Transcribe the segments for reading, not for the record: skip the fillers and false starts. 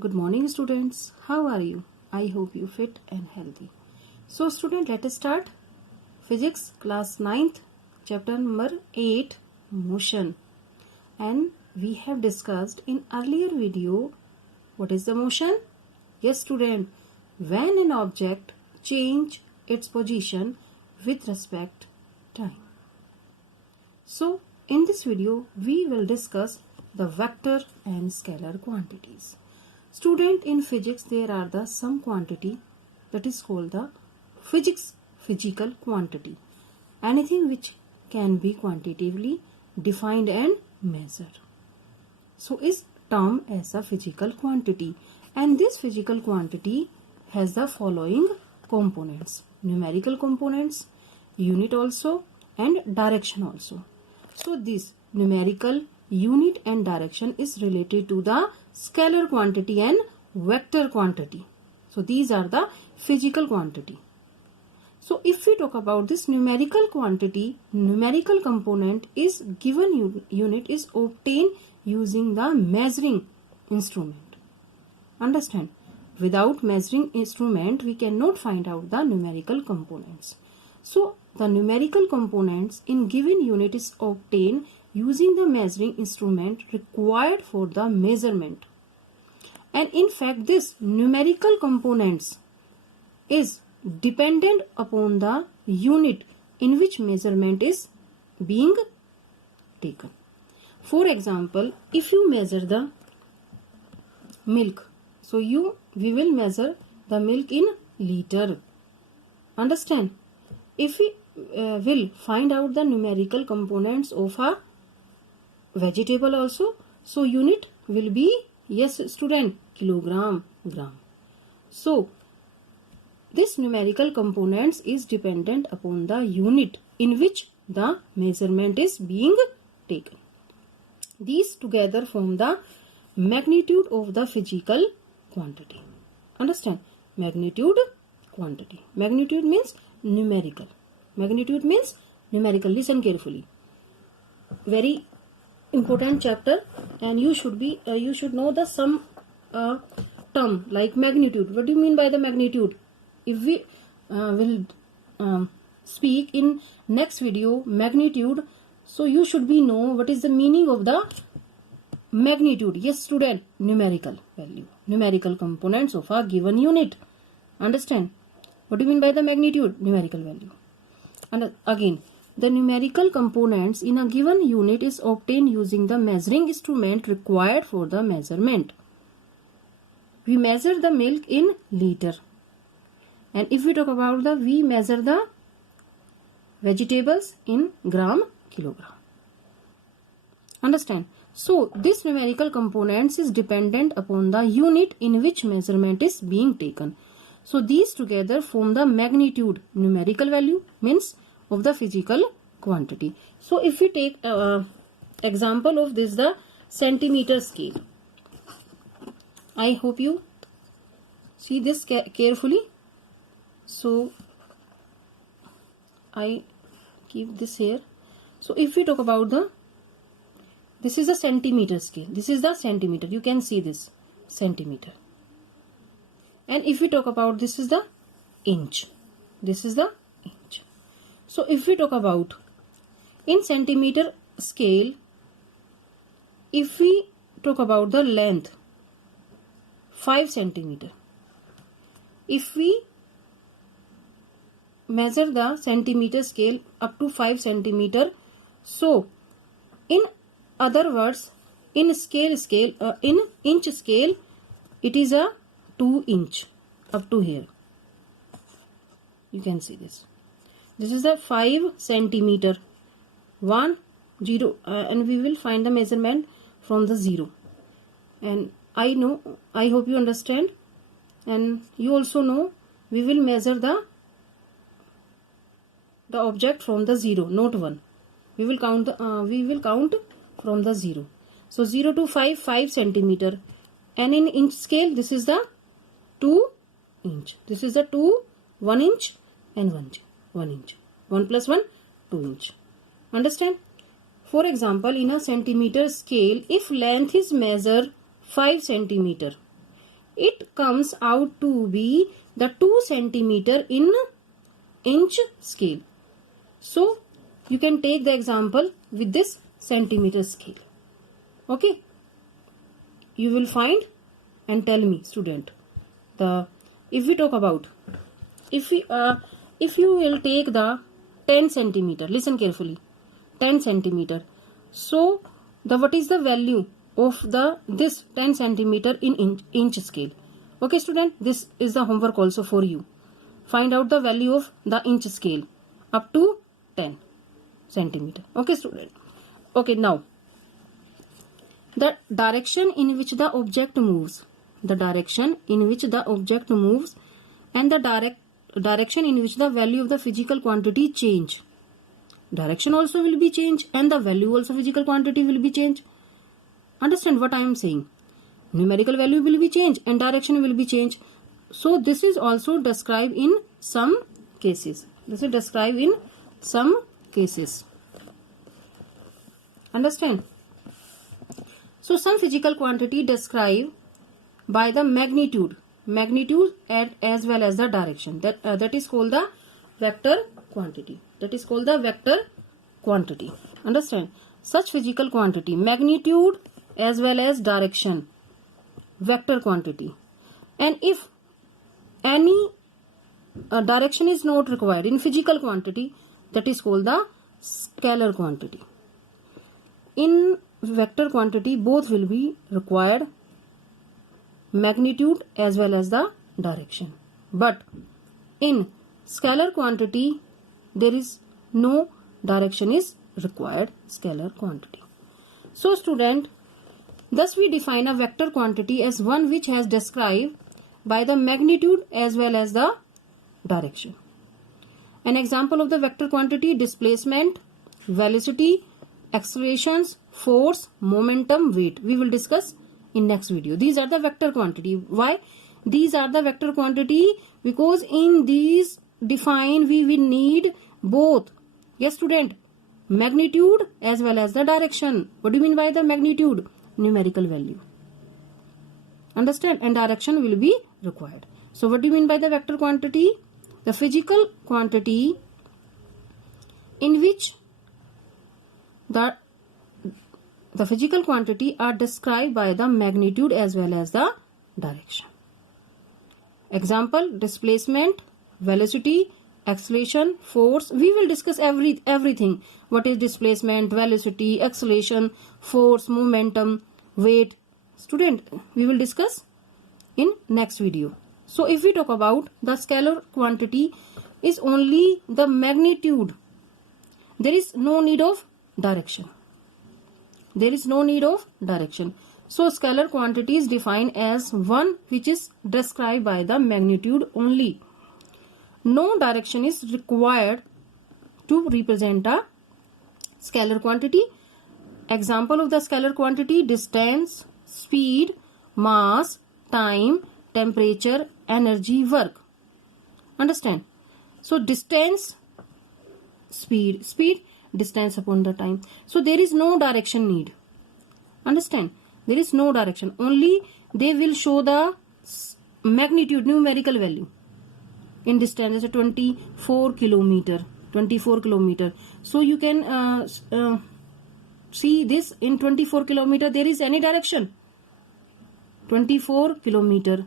Good morning students. How are you? I hope you fit and healthy. So student, let us start. Physics class 9th chapter number 8 motion. And we have discussed in earlier video what is the motion? Yes student, when an object change its position with respect time. So in this video we will discuss the vector and scalar quantities. Student, in physics there are the some quantity that is called the physical quantity. Anything which can be quantitatively defined and measured. So is termed as a physical quantity, and this physical quantity has the following components: numerical components, unit also, and direction also. So this numerical, unit and direction is related to the scalar quantity and vector quantity. So these are the physical quantity. So if we talk about this numerical quantity, numerical component is given unit is obtained using the measuring instrument. Understand? Without measuring instrument we cannot find out the numerical components. So the numerical components in given unit is obtained using the measuring instrument required for the measurement. And in fact this numerical components is dependent upon the unit in which measurement is being taken. For example, if you measure the milk, so we will measure the milk in liter. Understand? If we will find out the numerical components of a vegetable also, so unit will be, yes student, kilogram, gram. So this numerical components is dependent upon the unit in which the measurement is being taken. These together form the magnitude of the physical quantity. Understand? Magnitude, quantity. Magnitude means numerical. Magnitude means numerical. Listen carefully. Very important chapter, and you should know the some term like magnitude. What do you mean by the magnitude? If we will speak in next video magnitude, so you should be know what is the meaning of the magnitude. Yes student, numerical value, numerical components of a given unit. Understand? What do you mean by the magnitude? Numerical value. And again, the numerical components in a given unit is obtained using the measuring instrument required for the measurement. We measure the milk in liter. And if we talk about we measure the vegetables in gram, kilogram. Understand? So this numerical components is dependent upon the unit in which measurement is being taken. So these together form the magnitude, numerical value means of the physical quantity. So if we take example of this, the centimeter scale. I hope you see this carefully. So I keep this here. So if we talk about this is a centimeter scale. This is the centimeter. You can see this centimeter. And if we talk about this is the inch. This is the inch. So if we talk about in centimeter scale, if we talk about the length 5 centimeter. If we measure the centimeter scale up to 5 centimeter, so in other words, in in inch scale, it is a 2 inch up to here. You can see this. This is a 5 centimeter. 1 0 and we will find the measurement from the 0. And I hope you understand, and you also know we will measure the object from the 0, not 1. We will count from the 0. So 0 to 5 centimeter, and in inch scale this is the 2 inch. This is the 1 inch and 1 inch. 1 plus 1, 2 inch. Understand? For example, in a centimeter scale, if length is measured 5 centimeter it comes out to be the 2 centimeter in inch scale. So you can take the example with this centimeter scale. Okay, you will find and tell me, student, if we talk about, if you will take the 10 centimeter, listen carefully, 10 centimeter. So what is the value of this 10 centimeter in inch scale? Okay student, this is the homework also for you. Find out the value of the inch scale up to 10 centimeter. Okay student. Okay, now the direction in which the object moves, the direction in which the object moves, and the direction in which the value of the physical quantity change. Direction also will be changed and the value also physical quantity will be changed. Understand what I am saying? Numerical value will be changed and direction will be changed. So this is also described in some cases. This is described in some cases. Understand? So some physical quantity described by the magnitude as well as the direction. That is called the vector quantity. That is called the vector quantity. Understand? Such physical quantity, magnitude as well as direction, vector quantity. And if any direction is not required in physical quantity, that is called the scalar quantity. In vector quantity, both will be required, magnitude as well as the direction. But in scalar quantity, there is no direction is required, scalar quantity. So student, thus we define a vector quantity as one which has described by the magnitude as well as the direction. An example of the vector quantity: displacement, velocity, accelerations, force, momentum, weight. We will discuss in next video. These are the vector quantity. Why these are the vector quantity? Because in these define we will need both, yes student, magnitude as well as the direction. What do you mean by the magnitude? Numerical value. Understand? And direction will be required. So what do you mean by the vector quantity? The physical quantity in which the physical quantity are described by the magnitude as well as the direction. Example: displacement, velocity, acceleration, force. We will discuss everything. What is displacement, velocity, acceleration, force, momentum, weight. Student, we will discuss in next video. So if we talk about the scalar quantity is only the magnitude, there is no need of direction. There is no need of direction. So scalar quantity is defined as one which is described by the magnitude only. No direction is required to represent a scalar quantity. Example of the scalar quantity: distance, speed, mass, time, temperature, energy, work. Understand? So distance, speed, distance upon the time. So there is no direction need. Understand? There is no direction. Only they will show the magnitude, numerical value. In distance is a 24 kilometer. 24 kilometer. So you can see this in 24 kilometer. There is any direction. 24 kilometer.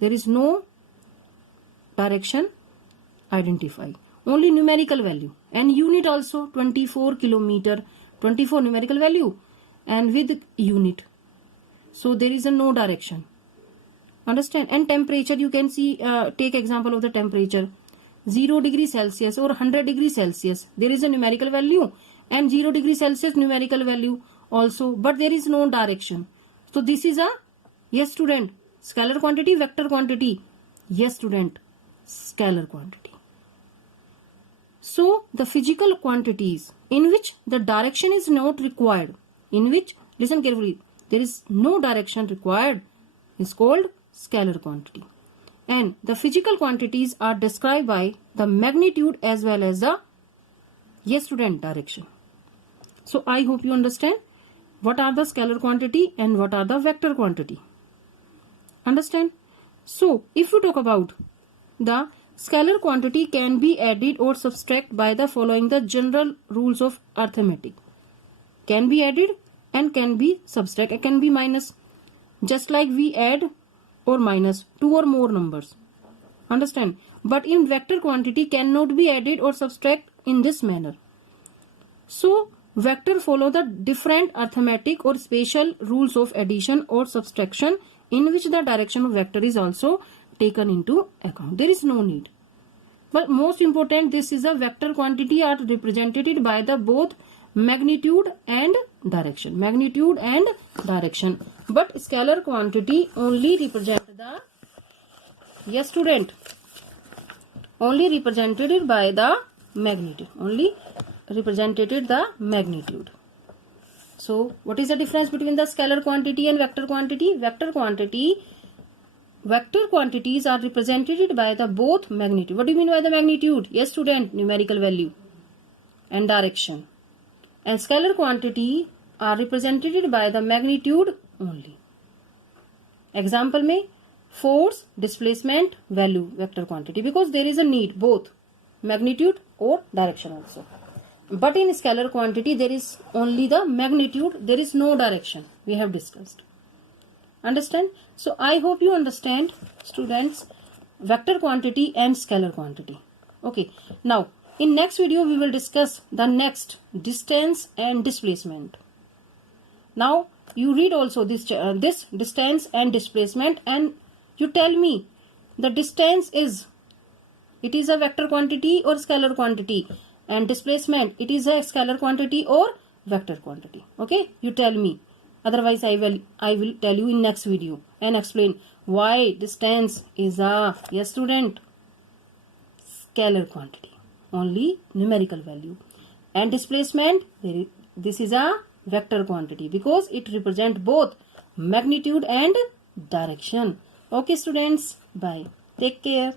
There is no direction identified. Only numerical value. And unit also 24 kilometer. 24 numerical value. And with unit. So there is no direction. Understand? And temperature, you can see, take example of the temperature. 0 degree Celsius or 100 degree Celsius. There is a numerical value. And 0 degree Celsius numerical value also. But there is no direction. So this is a, yes student, scalar quantity, vector quantity. Yes student, scalar quantity. So the physical quantities in which the direction is not required, in which, listen carefully, there is no direction required, is called scalar quantity. And the physical quantities are described by the magnitude as well as the, yes student, direction. So I hope you understand what are the scalar quantity and what are the vector quantity. Understand? So if you talk about the scalar quantity can be added or subtracted by the following the general rules of arithmetic. Can be added and can be subtracted, can be minus, just like we add or minus two or more numbers. Understand? But in vector quantity cannot be added or subtracted in this manner. So vector follow the different arithmetic or special rules of addition or subtraction in which the direction of vector is also taken into account. There is no need. But most important, this is a vector quantity are represented by the both magnitude and direction. Magnitude and direction. But scalar quantity only represent the, yes student, only represented by the magnitude. Only represented the magnitude. So what is the difference between the scalar quantity and vector quantity? Vector quantities are represented by the both magnitude. What do you mean by the magnitude? Yes student, numerical value and direction. And scalar quantity are represented by the magnitude only. Example में force, displacement, value, vector quantity, because there is a need both magnitude or direction also. But in scalar quantity there is only the magnitude, there is no direction. We have discussed. Understand? So I hope you understand students vector quantity and scalar quantity. Okay. Now in next video we will discuss the next distance and displacement. Now you read also this distance and displacement and you tell me the distance is, it is a vector quantity or scalar quantity, and displacement, it is a scalar quantity or vector quantity. Okay, you tell me. Otherwise I will tell you in next video and explain why distance is a, yes student, scalar quantity, only numerical value, and displacement, this is a vector quantity because it represents both magnitude and direction. Okay students, bye, take care.